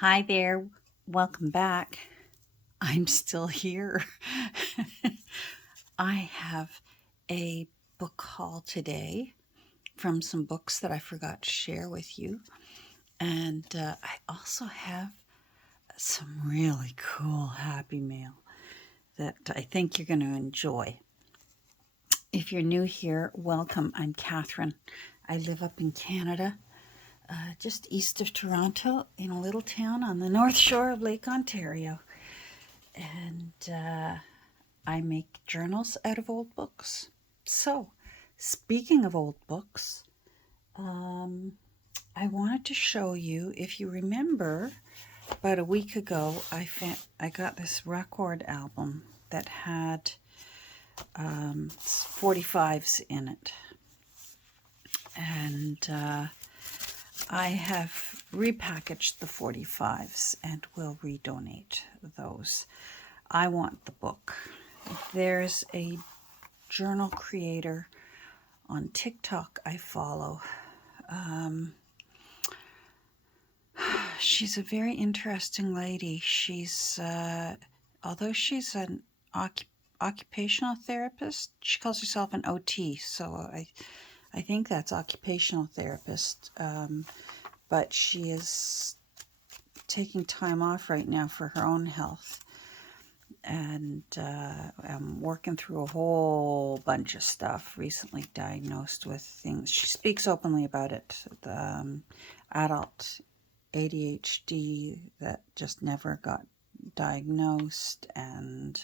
Hi there. Welcome back. I'm still here. I have a book haul today from some books that I forgot to share with you. And I also have some really cool Happy Mail that I think you're going to enjoy. If you're new here, welcome. I'm Catherine. I live up in Canada, just east of Toronto, in a little town on the north shore of Lake Ontario. And I make journals out of old books. So, speaking of old books, I wanted to show you, if you remember, about a week ago, I got this record album that had 45s in it. And I have repackaged the 45s and will redonate those. I want the book. There's a journal creator on TikTok I follow. She's a very interesting lady. Although she's an occupational therapist, she calls herself an OT. So I think that's occupational therapist. But she is taking time off right now for her own health. And I'm working through a whole bunch of stuff. Recently diagnosed with things. She speaks openly about it. The adult ADHD that just never got diagnosed, and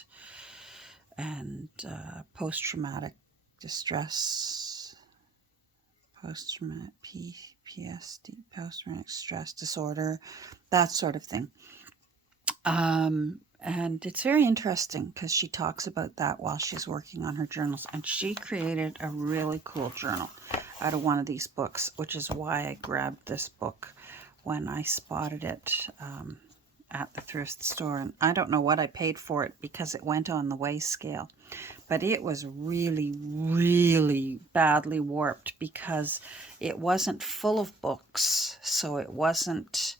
post-traumatic distress, post-traumatic PTSD, post-traumatic stress disorder, that sort of thing. And it's very interesting because she talks about that while she's working on her journals. And she created a really cool journal out of one of these books, which is why I grabbed this book when I spotted it at the thrift store. And I don't know what I paid for it because it went on the weigh scale. But it was really, really badly warped because it wasn't full of books. So it wasn't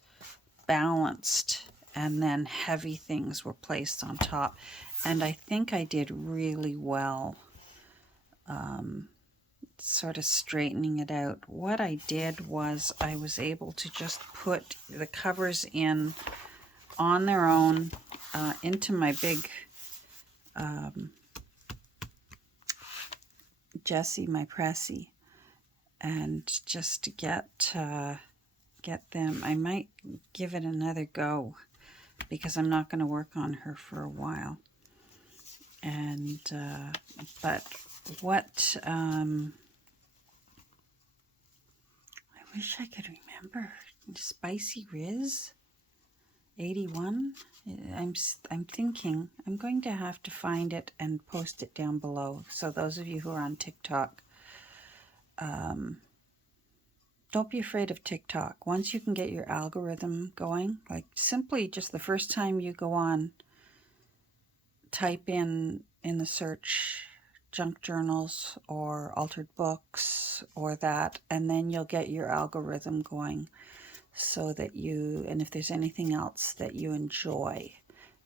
balanced. And then heavy things were placed on top. And I think I did really well sort of straightening it out. What I did was I was able to just put the covers in on their own into my big Jessie, my Pressy, and just to get them. I might give it another go because I'm not going to work on her for a while. And but what I wish I could remember. Spicy Riz 81. I'm thinking I'm going to have to find it and post it down below. So those of you who are on TikTok, don't be afraid of TikTok. Once you can get your algorithm going, like simply just the first time you go on, type in the search junk journals or altered books or that, and then you'll get your algorithm going so that and if there's anything else that you enjoy,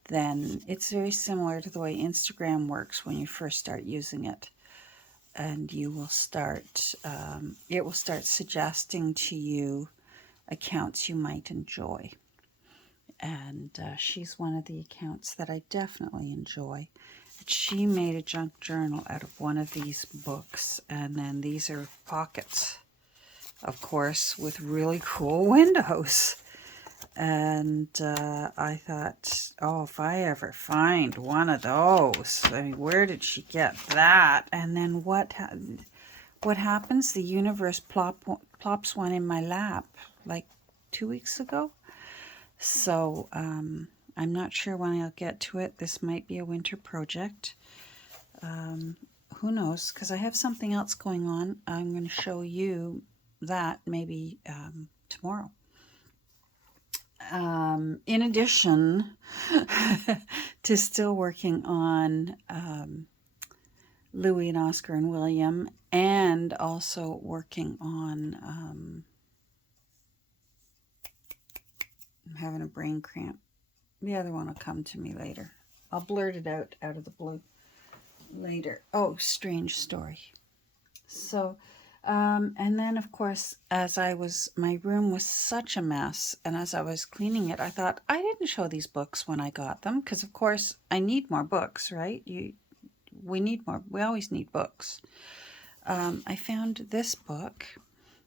then it's very similar to the way Instagram works when you first start using it. And you will start, it will start suggesting to you accounts you might enjoy. And she's one of the accounts that I definitely enjoy. She made a junk journal out of one of these books, and then these are pockets, of course, with really cool windows. And I thought, oh, if I ever find one of those, I mean, where did she get that? And then what happens? The universe plops one in my lap like 2 weeks ago. So I'm not sure when I'll get to it. This might be a winter project. Who knows? Because I have something else going on. I'm going to show you that maybe tomorrow. In addition to still working on Louis and Oscar and William, and also working on I'm having a brain cramp. The other one will come to me later. I'll blurt it out of the blue later. Oh, strange story. So, and then of course, my room was such a mess, and as I was cleaning it, I thought, I didn't show these books when I got them, because of course I need more books, right? We need more. We always need books. I found this book,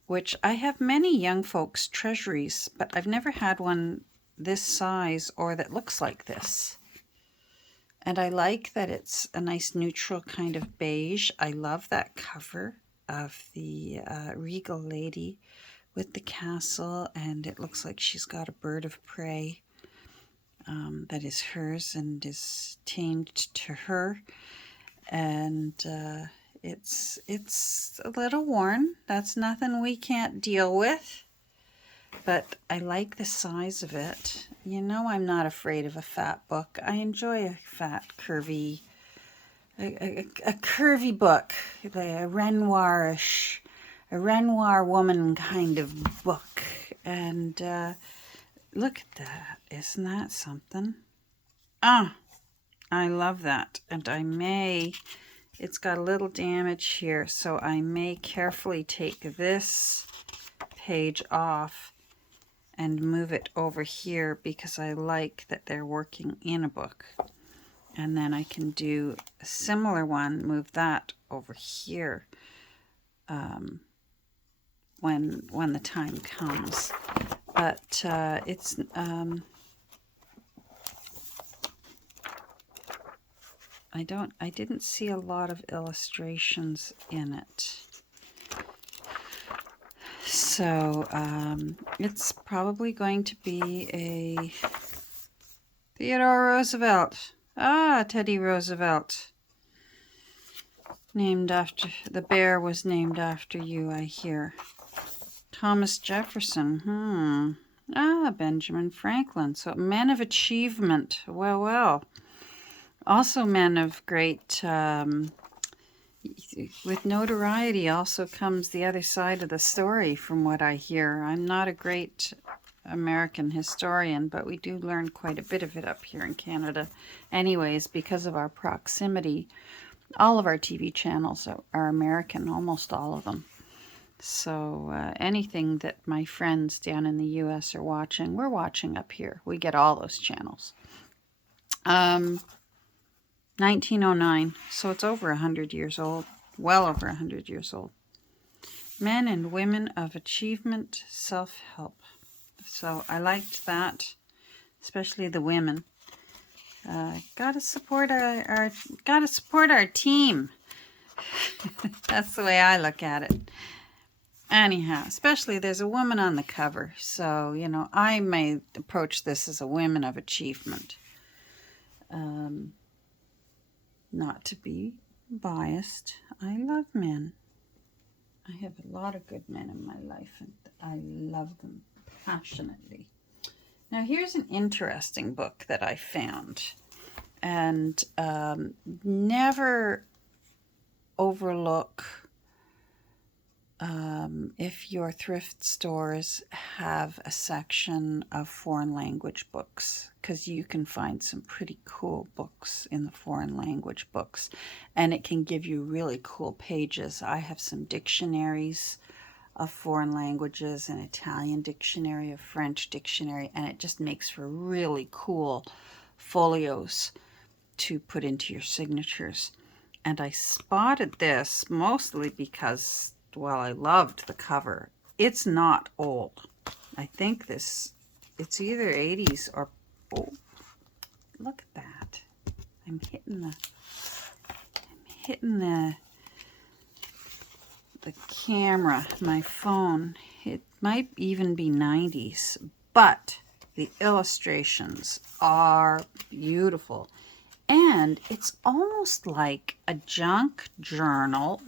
which I have many young folks' treasuries, but I've never had one this size or that looks like this. And I like that it's a nice neutral kind of beige. I love that cover of the regal lady with the castle, and it looks like she's got a bird of prey that is hers and is tamed to her. And it's a little worn. That's nothing we can't deal with. But I like the size of it. You know, I'm not afraid of a fat book. I enjoy a fat, curvy, a curvy book, a Renoir-ish, a Renoir woman kind of book. And look at that. Isn't that something? Ah, I love that. And it's got a little damage here, so I may carefully take this page off and move it over here, because I like that they're working in a book. And then I can do a similar one, move that over here when the time comes. But it's I didn't see a lot of illustrations in it. So it's probably going to be a Theodore Roosevelt. Ah, Teddy Roosevelt. Named after, the bear was named after you, I hear. Thomas Jefferson. Ah, Benjamin Franklin. So men of achievement. Well, well. Also men of great... with notoriety also comes the other side of the story, from what I hear. I'm not a great American historian, but we do learn quite a bit of it up here in Canada. Anyways, because of our proximity, all of our TV channels are American, almost all of them. So anything that my friends down in the U.S. are watching, we're watching up here. We get all those channels. 1909, so it's over 100 years old, well over 100 years old. Men and Women of Achievement, Self-Help. So I liked that, especially the women. Gotta support our team. That's the way I look at it. Anyhow, especially there's a woman on the cover, so you know I may approach this as a women of achievement. Not to be biased, I love men. I have a lot of good men in my life, and I love them passionately. Now, here's an interesting book that I found, and never overlook if your thrift stores have a section of foreign language books, because you can find some pretty cool books in the foreign language books, and it can give you really cool pages. I have some dictionaries of foreign languages, an Italian dictionary, a French dictionary, and it just makes for really cool folios to put into your signatures. And I spotted this mostly because, well, I loved the cover. It's not old. I think it's either 80s or, oh, look at that. I'm hitting the camera, my phone. It might even be 90s, but the illustrations are beautiful. And it's almost like a junk journal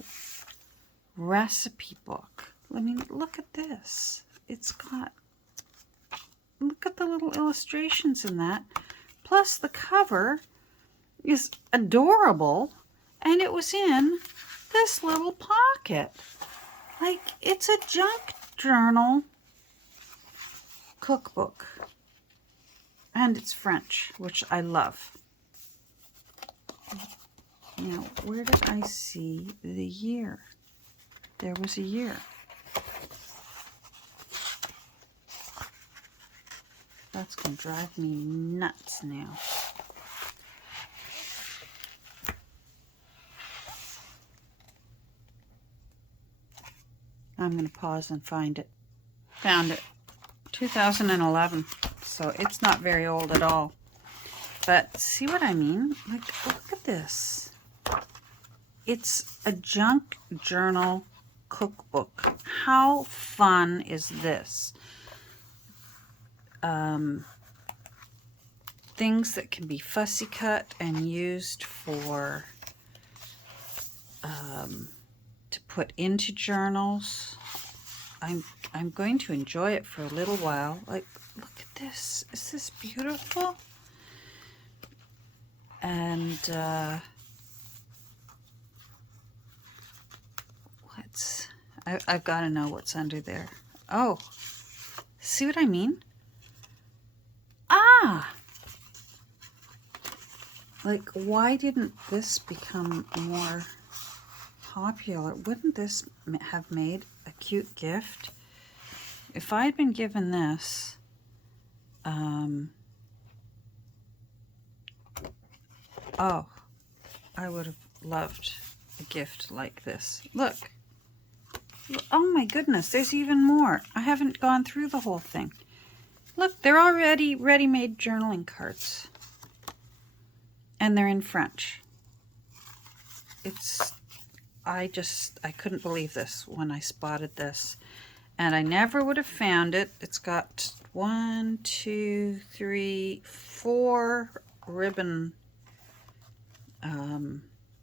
recipe book. I mean, look at this. Look at the little illustrations in that. Plus the cover is adorable, and it was in this little pocket. Like, it's a junk journal cookbook. And it's French, which I love. Now, where did I see the year? There was a year. That's going to drive me nuts now. I'm going to pause and find it. Found it. 2011. So it's not very old at all. But see what I mean? Like, look at this. It's a junk journal cookbook. How fun is this? Things that can be fussy cut and used for to put into journals. I'm going to enjoy it for a little while. Like, look at this. Is this beautiful? And I've got to know what's under there. Oh, see what I mean? Ah! Like, why didn't this become more popular? Wouldn't this have made a cute gift? If I had been given this, oh, I would have loved a gift like this. Look. Oh my goodness, there's even more. I haven't gone through the whole thing. Look, they're already ready-made journaling cards. And they're in French. I couldn't believe this when I spotted this. And I never would have found it. It's got 1, 2, 3, 4 ribbon,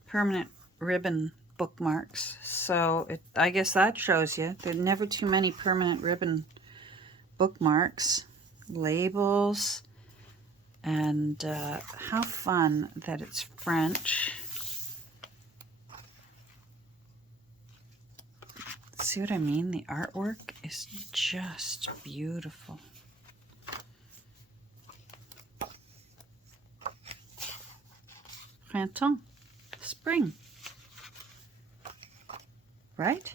permanent ribbon bookmarks. So I guess that shows you there are never too many permanent ribbon bookmarks. Labels. And how fun that it's French. See what I mean? The artwork is just beautiful. Printemps, spring. Right?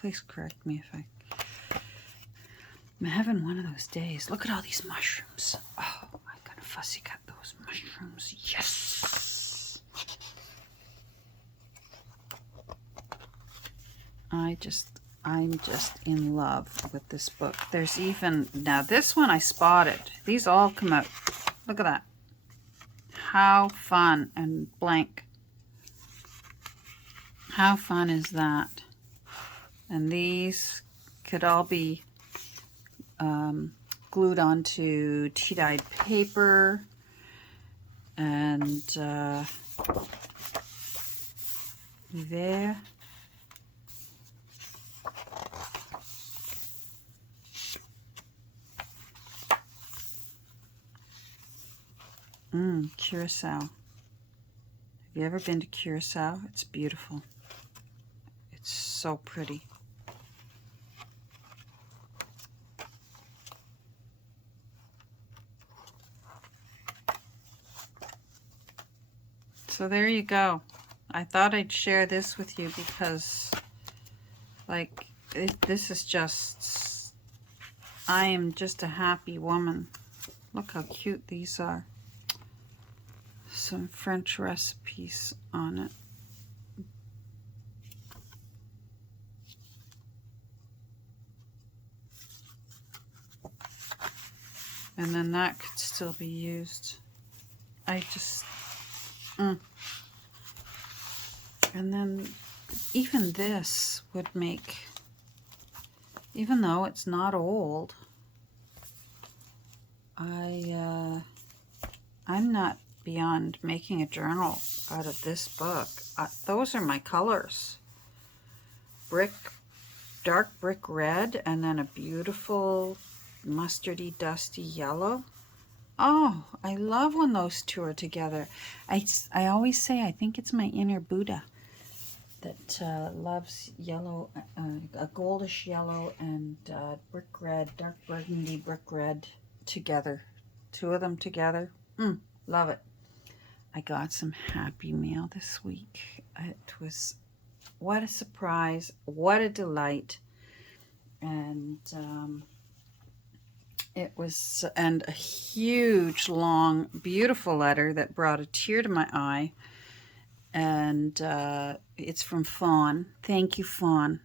Please correct me if I'm having one of those days. Look at all these mushrooms. Oh, I'm gonna fussy cut those mushrooms. Yes! I'm just in love with this book. There's even, now this one I spotted. These all come out. Look at that. How fun, and blank. How fun is that? And these could all be glued onto tea-dyed paper, and there. Curacao. Have you ever been to Curacao? It's beautiful. It's so pretty. So there you go. I thought I'd share this with you because, like, this is just, I am just a happy woman. Look how cute these are. Some French recipes on it. And then that could still be used. And then even this would make, even though it's not old, I'm not beyond making a journal out of this book. Those are my colors. Dark brick red, and then a beautiful mustardy, dusty yellow. Oh, I love when those two are together. I always say I think it's my inner Buddha that loves yellow, a goldish yellow and brick red, dark burgundy brick red together. 2 of them together. Love it. I got some happy mail this week. It was, what a surprise, what a delight. And it was, and a huge, long, beautiful letter that brought a tear to my eye. And it's from Fawn. Thank you, Fawn.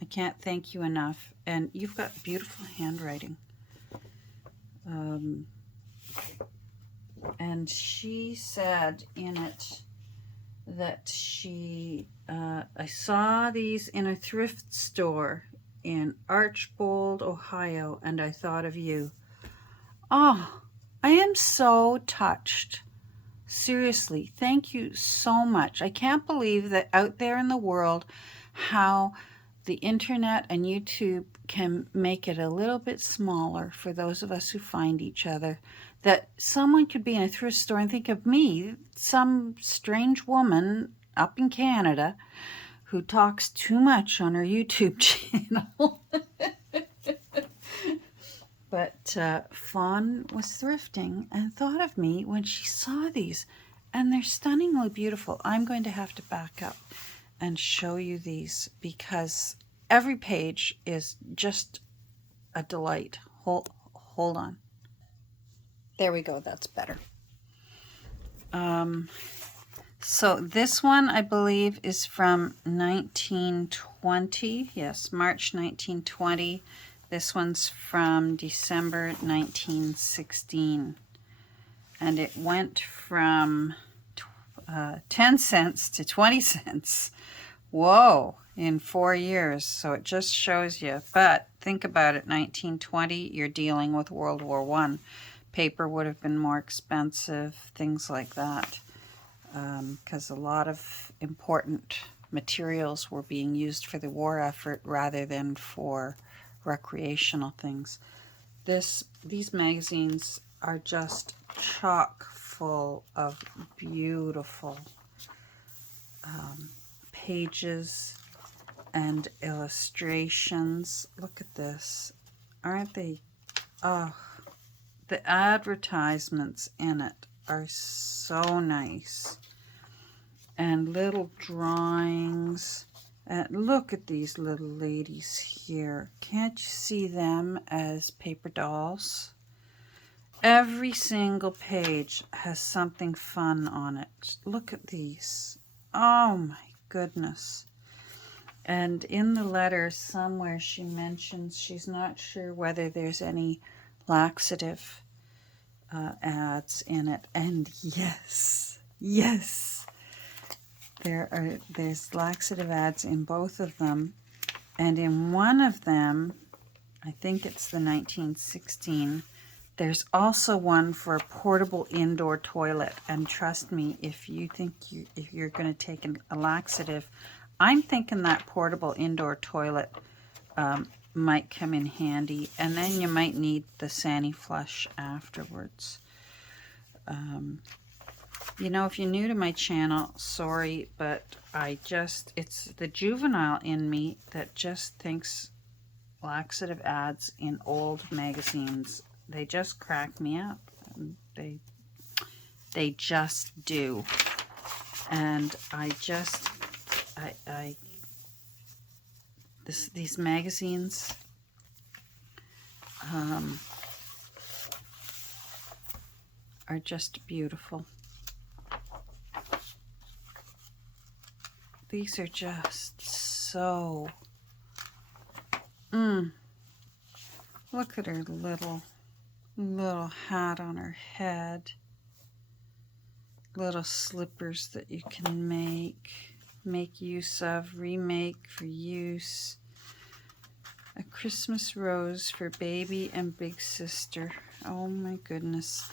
I can't thank you enough. And you've got beautiful handwriting. And she said in it that I saw these in a thrift store in Archbold, Ohio, and I thought of you. Oh, I am so touched. Seriously, thank you so much. I can't believe that out there in the world, how the internet and YouTube can make it a little bit smaller for those of us who find each other. That someone could be in a thrift store and think of me, some strange woman up in Canada who talks too much on her YouTube channel. But Fawn was thrifting and thought of me when she saw these, and they're stunningly beautiful. I'm going to have to back up and show you these because every page is just a delight. Hold on. There we go. That's better. So this one, I believe, is from 1920. Yes, March 1920. This one's from December 1916. And it went from 10 cents to 20 cents. Whoa, in 4 years. So it just shows you. But think about it, 1920, you're dealing with World War I. Paper would have been more expensive, things like that. Because a lot of important materials were being used for the war effort rather than for recreational things. These magazines are just chock full of beautiful pages and illustrations. Look at this. Aren't they? Oh, the advertisements in it are so nice. And little drawings. And look at these little ladies here. Can't you see them as paper dolls? Every single page has something fun on it. Look at these. Oh my goodness. And in the letter somewhere she mentions she's not sure whether there's any laxative ads in it. And yes. There's laxative ads in both of them, and in one of them, I think it's the 1916, there's also one for a portable indoor toilet. And trust me, if you think if you're going to take a laxative, I'm thinking that portable indoor toilet might come in handy, and then you might need the Sani Flush afterwards. You know, if you're new to my channel, sorry, but it's the juvenile in me that just thinks laxative ads in old magazines, they just crack me up. They just do. And these magazines, are just beautiful. These are just so... Look at her little hat on her head. Little slippers that you can make use of, remake for use. A Christmas rose for baby and big sister. Oh my goodness.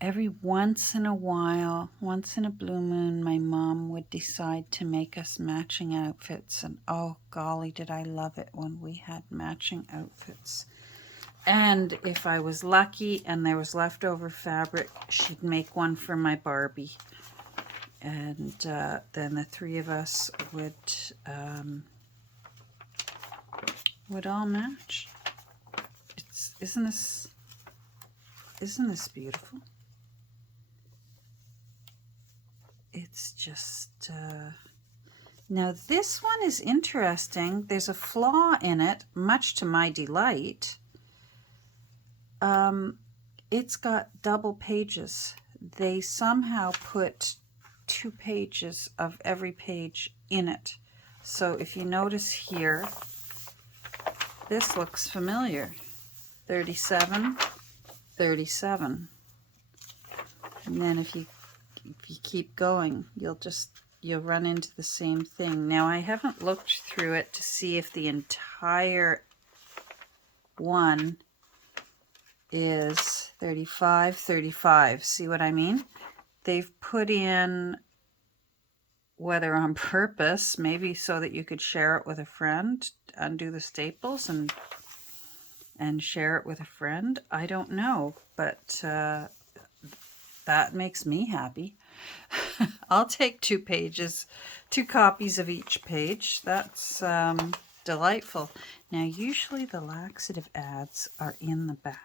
Every once in a while, once in a blue moon, my mom would decide to make us matching outfits. And oh golly, did I love it when we had matching outfits. And if I was lucky and there was leftover fabric, she'd make one for my Barbie. And then the three of us would all match. Isn't this Isn't this beautiful? It's just... Now this one is interesting. There's a flaw in it, much to my delight. It's got double pages. They somehow put 2 pages of every page in it. So if you notice here, this looks familiar. 37, 37. And then if you keep going, you'll run into the same thing. Now I haven't looked through it to see if the entire one is 35, 35. See what I mean? They've put in, whether on purpose, maybe so that you could share it with a friend, undo the staples and share it with a friend. I don't know, but that makes me happy. I'll take 2 pages, 2 copies of each page. That's delightful. Now, usually the laxative ads are in the back.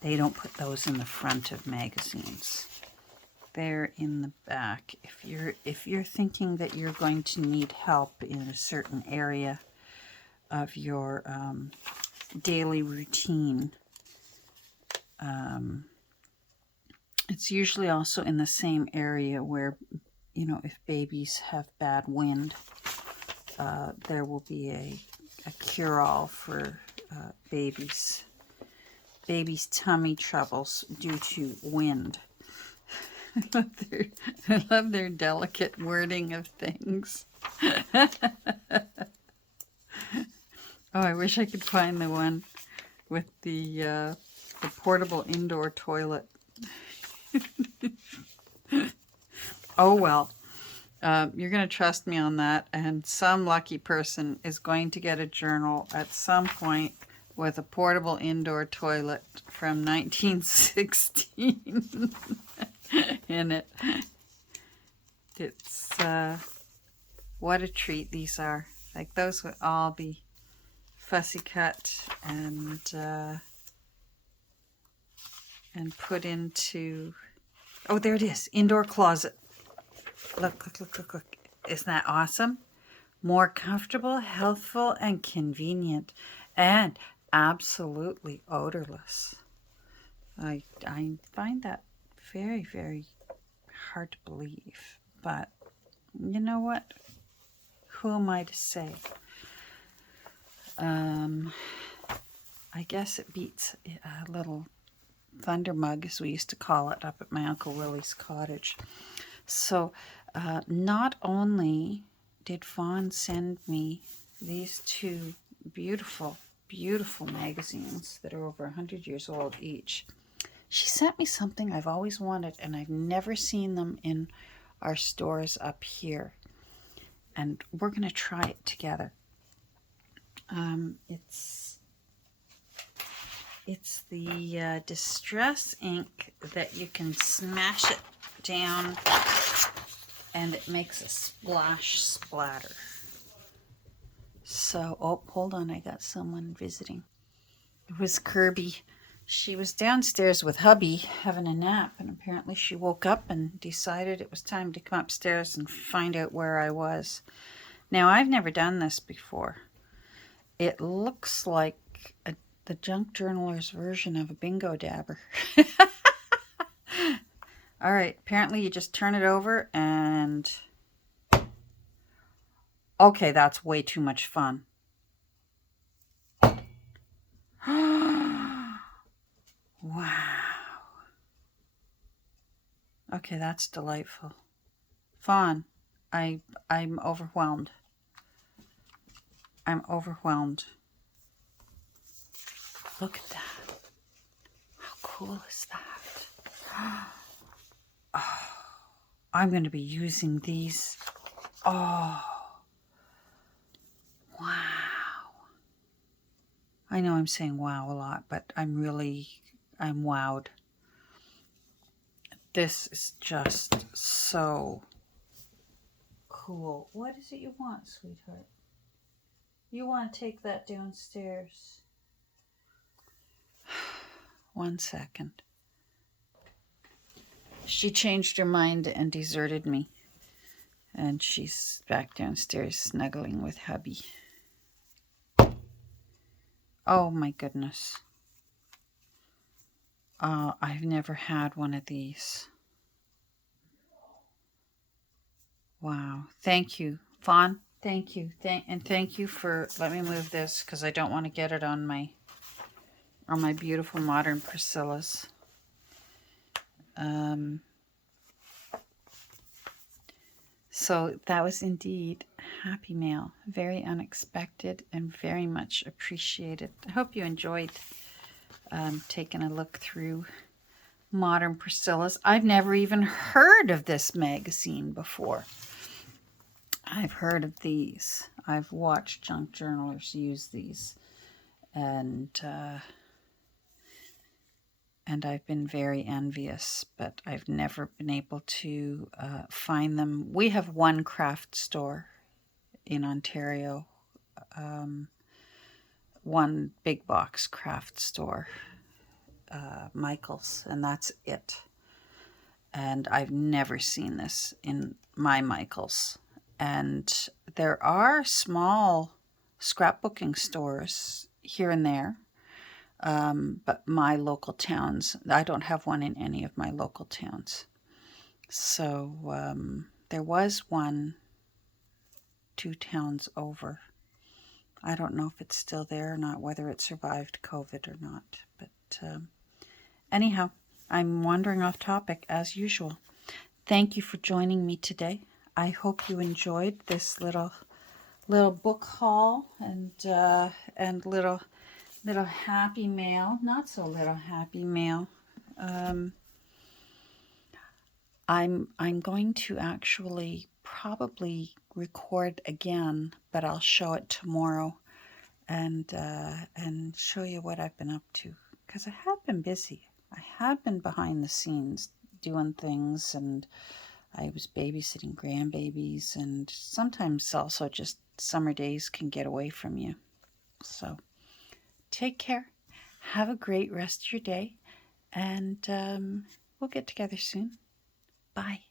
They don't put those in the front of magazines. They're in the back. If you're thinking that you're going to need help in a certain area of your daily routine, it's usually also in the same area where, you know, if babies have bad wind, there will be a cure-all for babies' tummy troubles due to wind. I love their delicate wording of things. Oh, I wish I could find the one with the portable indoor toilet. Oh well, you're going to trust me on that, and some lucky person is going to get a journal at some point with a portable indoor toilet from 1916 in it. It's what a treat these are. Like, those would all be fussy cut and put into, oh, there it is, indoor closet. Look. Isn't that awesome? More comfortable, healthful, and convenient, and absolutely odorless. I find that very, very hard to believe, but you know what? Who am I to say? I guess it beats a little thunder mug, as we used to call it up at my Uncle Willie's cottage. So not only did Fawn send me these 2 beautiful, beautiful magazines that are over 100 years old each, she sent me something I've always wanted, and I've never seen them in our stores up here. And we're going to try it together. It's the Distress ink that you can smash it down and it makes a splash splatter. So, oh, hold on, I got someone visiting. It was Kirby. She was downstairs with hubby having a nap, and apparently she woke up and decided it was time to come upstairs and find out where I was. Now, I've never done this before. It looks like the junk journaler's version of a bingo dabber. All right, apparently you just turn it over and... Okay, that's way too much fun. Wow. Okay, that's delightful. Fawn, I'm overwhelmed. I'm overwhelmed. Look at that. How cool is that? Oh, I'm going to be using these. Oh, wow. I know I'm saying wow a lot, but I'm wowed. This is just so cool. What is it you want, sweetheart? You want to take that downstairs. 1 second. She changed her mind and deserted me. And she's back downstairs snuggling with hubby. Oh my goodness. I've never had one of these. Wow. Thank you, Fawn. Thank you. Thank you for, let me move this because I don't want to get it on my beautiful modern Priscillas. So that was indeed happy mail. Very unexpected and very much appreciated. I hope you enjoyed taking a look through Modern Priscillas. I've never even heard of this magazine before. I've heard of these. I've watched junk journalers use these, and I've been very envious, but I've never been able to find them. We have one craft store in Ontario, one big box craft store, Michael's, and that's it. And I've never seen this in my Michael's. And there are small scrapbooking stores here and there, but my local towns, I don't have one in any of my local towns. So there was one 2 towns over. I don't know if it's still there or not, whether it survived COVID or not. But anyhow, I'm wandering off topic as usual. Thank you for joining me today. I hope you enjoyed this little book haul and little happy mail. Not so little happy mail. I'm going to actually probably record again, but I'll show it tomorrow and show you what I've been up to, because I have been busy. I have been behind the scenes doing things, and I was babysitting grandbabies, and sometimes also just summer days can get away from you. So take care. Have a great rest of your day, and we'll get together soon. Bye.